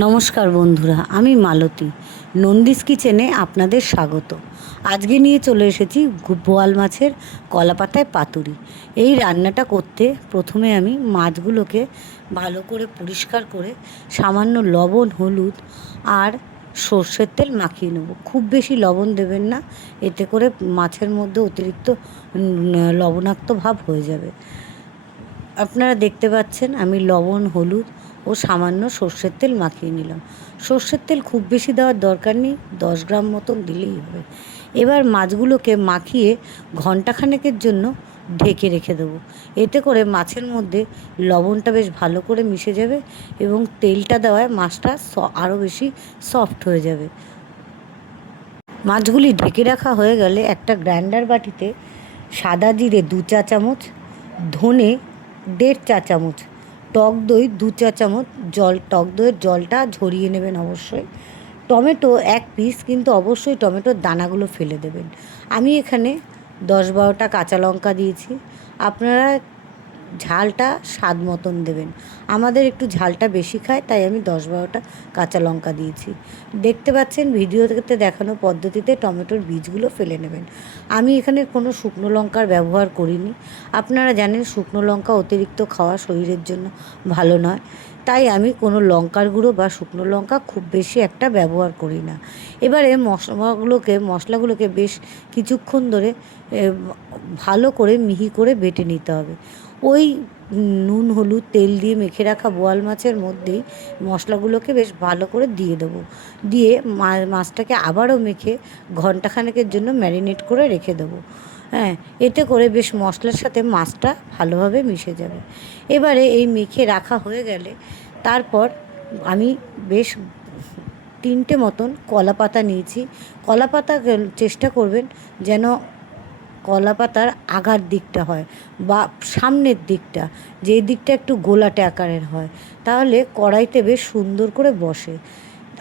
নমস্কার বন্ধুরা, আমি মালতী। নন্দিস কিচেনে আপনাদের স্বাগত। আজকে নিয়ে চলে এসেছি বোয়াল মাছের কলাপাতায় পাতুরি। এই রান্নাটা করতে প্রথমে আমি মাছগুলোকে ভালো করে পরিষ্কার করে সামান্য লবণ, হলুদ আর সর্ষের তেল মাখিয়ে নেব। খুব বেশি লবণ দেবেন না, এতে করে মাছের মধ্যে অতিরিক্ত লবণাক্ত ভাব হয়ে যাবে। আপনারা দেখতে পাচ্ছেন আমি লবণ, হলুদ ও সামান্য সর্ষের তেল মাখিয়ে নিলাম। সর্ষের তেল খুব বেশি দেওয়ার দরকার নেই, 10 গ্রাম মতন দিলেই হবে। এবার মাছগুলোকে মাখিয়ে ঘন্টাখানেকের জন্য ঢেকে রেখে দেবো। এতে করে মাছের মধ্যে লবণটা বেশ ভালো করে মিশে যাবে এবং তেলটা দেওয়ায় মাছটা আরও বেশি সফট হয়ে যাবে। মাছগুলি ঢেকে রাখা হয়ে গেলে একটা গ্রাইন্ডার বাটিতে সাদা জিরে 2 চা চামচ, ধনে 1.5 চা চামচ, টক দই 2 চা চামচ, টক দইয়ের জলটা ঝরিয়ে নেবেন অবশ্যই। টমেটো 1 পিস, কিন্তু অবশ্যই টমেটোর দানাগুলো ফেলে দেবেন। আমি এখানে 10-12টা কাঁচা লঙ্কা দিয়েছি। আপনারা ঝালটা স্বাদ মতন দেবেন। আমাদের একটু ঝালটা বেশি খায়, তাই আমি 10-12টা কাঁচা লঙ্কা দিয়েছি। দেখতে পাচ্ছেন ভিডিওতে দেখানো পদ্ধতিতে টমেটোর বীজগুলো ফেলে নেবেন। আমি এখানে কোনো শুকনো লঙ্কার ব্যবহার করিনি। আপনারা জানেন শুকনো লঙ্কা অতিরিক্ত খাওয়া শরীরের জন্য ভালো নয়, তাই আমি কোনো লঙ্কার গুঁড়ো বা শুকনো লঙ্কা খুব বেশি একটা ব্যবহার করি না। এবারে মশলাগুলোকে বেশ কিছুক্ষণ ধরে ভালো করে মিহি করে বেটে নিতে হবে। ওই নুন, হলুদ, তেল দিয়ে মেখে রাখা বোয়াল মাছের মধ্যেই মশলাগুলোকে বেশ ভালো করে দিয়ে দেবো। দিয়ে মাছটাকে আবারও মেখে ঘন্টাখানেকের জন্য ম্যারিনেট করে রেখে দেবো। হ্যাঁ, এতে করে বেশ মশলার সাথে মাছটা ভালোভাবে মিশে যাবে। এবারে এই মেখে রাখা হয়ে গেলে তারপর আমি বেশ 3টে মতন কলা পাতা নিয়েছি। কলা পাতা চেষ্টা করবেন যেন কলা পাতার আগার দিকটা হয় বা সামনের দিকটা, যেই দিকটা একটু গোলাটে আকারের হয়, তাহলে কড়াইতে বেশ সুন্দর করে বসে।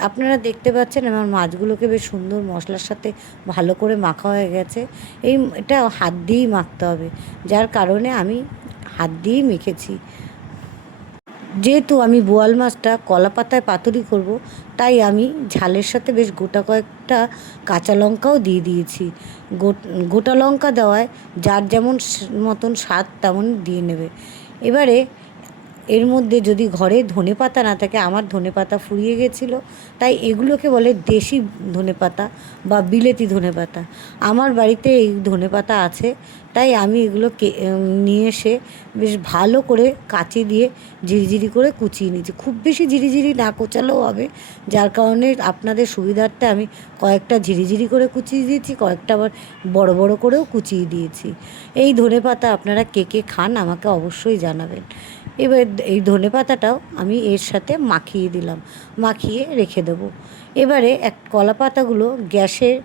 আপনারা দেখতে পাচ্ছেন আমার মাছগুলোকে বেশ সুন্দর মশলার সাথে ভালো করে মাখা হয়ে গেছে। এটা হাত দিয়েই মাখতে হবে, যার কারণে আমি হাত দিয়েই মেখেছি। যেহেতু আমি বোয়াল মাছটা কলা পাতায় পাতুরি করব, তাই আমি ঝালের সাথে বেশ গোটা কয়েকটা কাঁচা লঙ্কাও দিয়ে দিয়েছি। গোটা লঙ্কা দেওয়ায় যার যেমন মতন স্বাদ তেমন দিয়ে নেবে। এবারে এর মধ্যে যদি ঘরে ধনেপাতা না থাকে, আমার ধনেপাতা ফুরিয়ে গেছিলো, তাই এগুলোকে বলে দেশি ধনেপাতা বা বিলেতি ধনেপাতা। আমার বাড়িতে এই ধনেপাতা আছে, তাই আমি এগুলো নিয়ে এসে বেশ ভালো করে কাঁচি দিয়ে ঝিরিঝিরি করে কুচিয়ে নিয়েছি। খুব বেশি ঝিরিঝিরি না কোচালেও হবে, যার কারণে আপনাদের সুবিধার্থে আমি কয়েকটা ঝিরিঝিরি করে কুচিয়ে দিয়েছি, কয়েকটা আবার বড় বড় করেও কুচিয়ে দিয়েছি। এই ধনেপাতা আপনারা কে কে খান আমাকে অবশ্যই জানাবেন। এবার এই ধনেপাতাটাও আমি এর সাথে মাখিয়ে দিলাম, মাখিয়ে রেখে দেবো। এবারে কলা পাতাগুলো গ্যাসের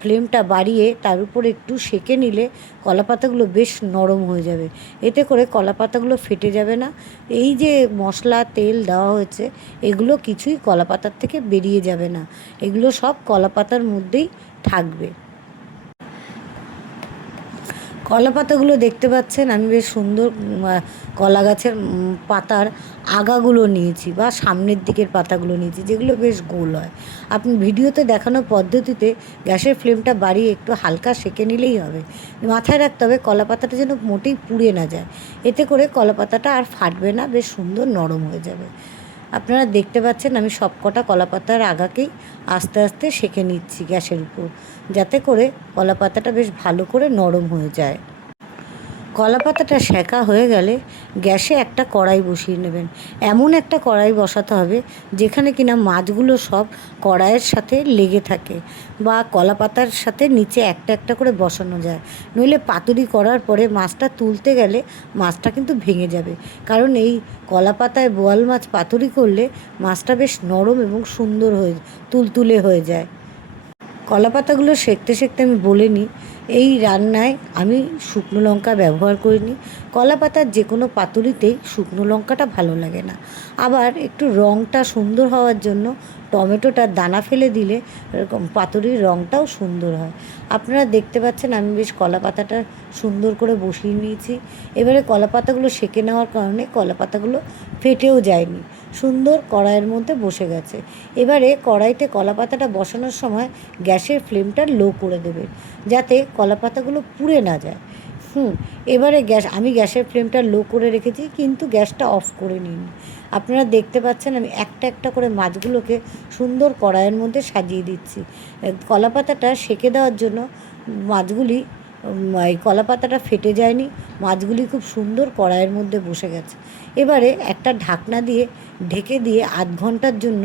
ফ্লেমটা বাড়িয়ে তার উপরে একটু সেঁকে নিলে কলা পাতাগুলো বেশ নরম হয়ে যাবে। এতে করে কলা পাতাগুলো ফেটে যাবে না। এই যে মশলা, তেল দেওয়া হয়েছে, এগুলো কিছুই কলা পাতার থেকে বেরিয়ে যাবে না, এগুলো সব কলা পাতার মধ্যেই থাকবে। কলা পাতাগুলো দেখতে পাচ্ছেন আমি বেশ সুন্দর কলা গাছের পাতার আগাগুলো নিয়েছি বা সামনের দিকের পাতাগুলো নিয়েছি, যেগুলো বেশ গোল হয়। আপনি ভিডিওতে দেখানো পদ্ধতিতে গ্যাসের ফ্লেমটা বাড়িয়ে একটু হালকা সেঁকে নিলেই হবে। মাথায় রাখতে হবে কলা পাতাটা যেন মোটেই পুড়ে না যায়, এতে করে কলা পাতাটা আর ফাটবে না, বেশ সুন্দর নরম হয়ে যাবে। আপনারা দেখতে পাচ্ছেন আমি সবকটা কলা পাতার আগাকেই আস্তে আস্তে সেঁকে নিচ্ছি গ্যাসের উপর, যাতে করে কলা পাতাটা বেশ ভালো করে নরম হয়ে যায়। কলা পাতাটা সেঁকা হয়ে গেলে গ্যাসে একটা কড়াই বসিয়ে নেবেন। এমন একটা কড়াই বসাতে হবে যেখানে কিনা মাছগুলো সব কড়াইয়ের সাথে লেগে থাকে বা কলা পাতার সাথে নিচে একটা একটা করে বসানো যায়, নইলে পাতুরি করার পরে মাছটা তুলতে গেলে মাছটা কিন্তু ভেঙে যাবে। কারণ এই কলা পাতায় বোয়াল মাছ পাতুরি করলে মাছটা বেশ নরম এবং সুন্দর তুলতুলে হয়ে যায়। কলা পাতাগুলো সেঁকতে সেঁকতে আমি বলে নিই, এই রান্নায় আমি শুকনো লঙ্কা ব্যবহার করিনি। কলা পাতার যে কোনো পাতুরিতেই শুকনো লঙ্কাটা ভালো লাগে না। আবার একটু রঙটা সুন্দর হওয়ার জন্য টমেটোটার দানা ফেলে দিলে এরকম পাতুরির রঙটাও সুন্দর হয়। আপনারা দেখতে পাচ্ছেন আমি বেশ কলা পাতাটা সুন্দর করে বসিয়ে নিয়েছি। এবারে কলা পাতাগুলো সেঁকে নেওয়ার কারণে কলা পাতাগুলো ফেটেও যায়নি, সুন্দর কড়াইয়ের মধ্যে বসে গেছে। এবারে কড়াইতে কলা পাতাটা বসানোর সময় গ্যাসের ফ্লেমটা লো করে দেবেন, যাতে কলা পাতাগুলো পুড়ে না যায়। এবারে আমি গ্যাসের ফ্লেমটা লো করে রেখেছি, কিন্তু গ্যাসটা অফ করে নিন। আপনারা দেখতে পাচ্ছেন আমি একটা একটা করে মাছগুলোকে সুন্দর কড়াইয়ের মধ্যে সাজিয়ে দিচ্ছি। কলা পাতাটা সেঁকে দেওয়ার জন্য মাছগুলি এই কলা পাতাটা ফেটে যায়নি, মাছগুলি খুব সুন্দর কড়াইয়ের মধ্যে বসে গেছে। এবারে একটা ঢাকনা দিয়ে ঢেকে দিয়ে আধ ঘন্টার জন্য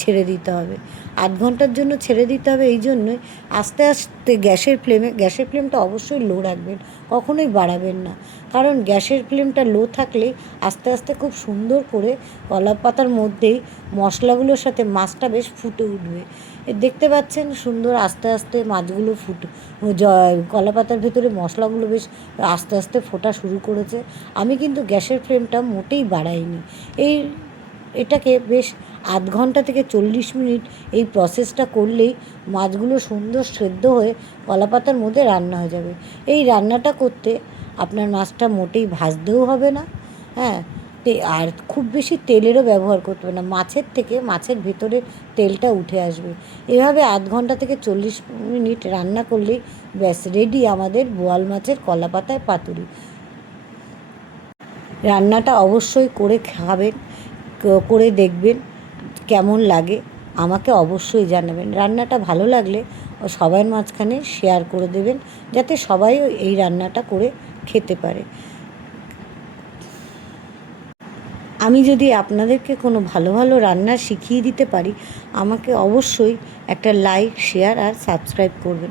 ছেড়ে দিতে হবে। আধ ঘন্টার জন্য ছেড়ে দিতে হবে এই জন্যই, আস্তে আস্তে গ্যাসের ফ্লেমটা অবশ্যই লো রাখবেন, কখনোই বাড়াবেন না। কারণ গ্যাসের ফ্লেমটা লো থাকলে আস্তে আস্তে খুব সুন্দর করে কলা পাতার মধ্যেই মশলাগুলোর সাথে মাছটা বেশ ফুটে উঠবে। দেখতে পাচ্ছেন সুন্দর আস্তে আস্তে মাছগুলো কলা পাতার ভেতরে মশলাগুলো বেশ আস্তে আস্তে ফোটা শুরু করেছে। আমি কিন্তু গ্যাসের ফ্লেমটা মোটেই বাড়াইনি। এটাকে বেশ আধ ঘন্টা থেকে 40 মিনিট এই প্রসেসটা করলেই মাছগুলো সুন্দর সেদ্ধ হয়ে কলা পাতার মধ্যে রান্না হয়ে যাবে। এই রান্নাটা করতে আপনার মাছটা মোটেই ভাজতেও হবে না, হ্যাঁ, আর খুব বেশি তেলেরও ব্যবহার করতে হবে না। মাছের থেকে মাছের ভেতরে তেলটা উঠে আসবে। এভাবে আধ ঘন্টা থেকে 40 মিনিট রান্না করলেই ব্যাস রেডি আমাদের বোয়াল মাছের কলা পাতায় পাতুরি। রান্নাটা অবশ্যই করে খাবেন, করে দেখবেন কেমন লাগে, আমাকে অবশ্যই জানাবেন। রান্নাটা ভালো লাগলে সবার মাঝখানে শেয়ার করে দেবেন, যাতে সবাই এই রান্নাটা করে খেতে পারে। আমি যদি আপনাদেরকে কোনো ভালো ভালো রান্না শিখিয়ে দিতে পারি, আমাকে অবশ্যই একটা লাইক, শেয়ার আর সাবস্ক্রাইব করবেন।